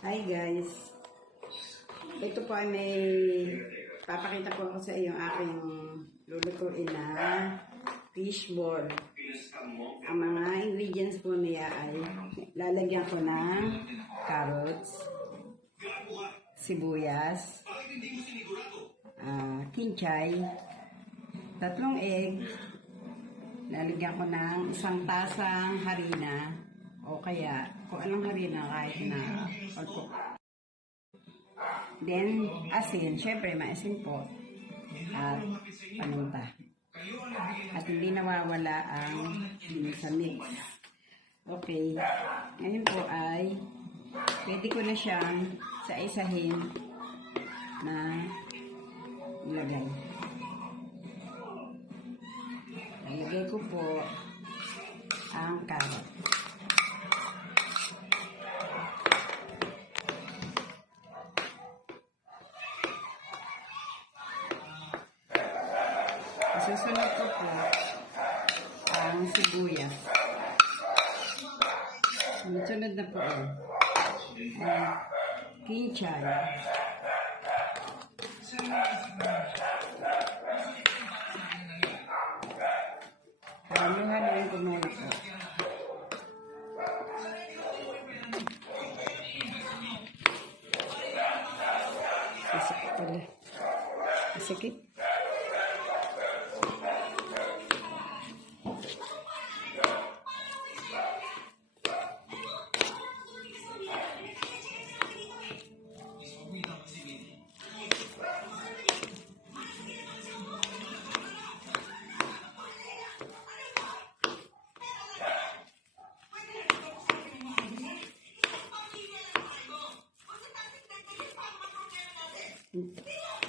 Hi guys! Ito po ay may papakita ko ako sa iyo aking lulutuin na fish ball. Ang mga ingredients po niya ay lalagyan ko ng carrots, sibuyas, kinchay, 3 egg, lalagyan ko ng 1 tasang harina o kaya kung anong harina kahit na pagko. Then, asin. Syempre, maasin po. At paminta. At hindi nawawala ang sa mix. Okay. Ngayon po ay pwede ko na siyang sa-isahin na ilagay. Ilagay ko po ang carrot. Susunod ko po ang sibuyas. Sunod na po ang kinchay. Haluhaluin ko muna po. Masakit pala. Masakit.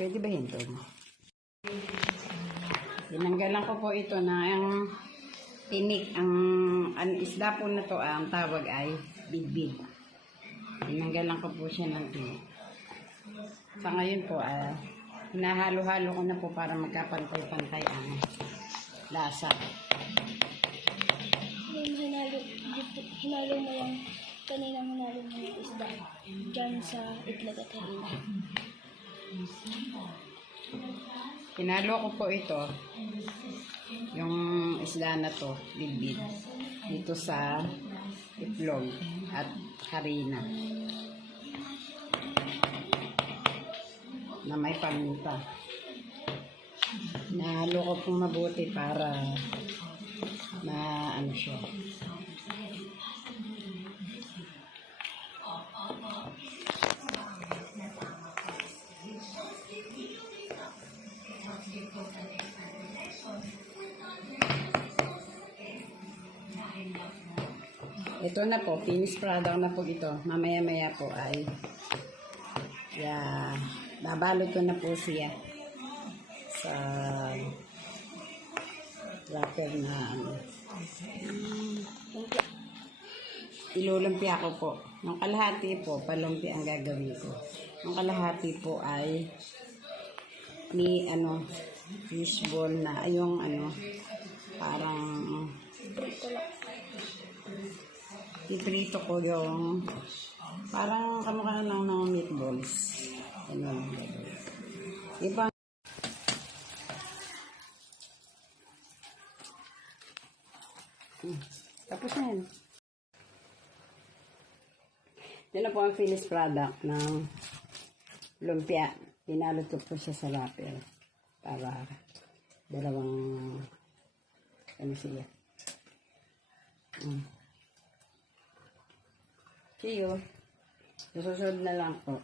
Pwede ba hinto? Tinanggalan ko po ito na ang tinik. Ang isda po na to, ang tawag ay bidbid. Tinanggalan ko po siya ng tinik. Sa ngayon po, hinahalo-halo ko na po para magkapantay-pantay ang lasa. Hinalo mo yung kaninang hinalo mo yung isda dyan sa itlog at harina. Pinalo ko po ito, yung isda na to, bilbil, dito sa itlog at harina na may paminta. Nahalo ko pong mabuti para ano siya. Ito na po, finished product na po ito. Mamaya-maya po ay babalot ko na po siya sa wrapper na ilulumpia ko po. Yung kalahati po, palumpia ang gagawin ko. Yung kalahati po ay ni fish ball na, yung parang iprito ko yung parang kamukha lang ng meatballs. Iba. Tapos na yan. Yan na po ang finished product ng lumpia. Pinalot ko po siya sa wrapper para dalawang siya. See you. Susunod na lang po.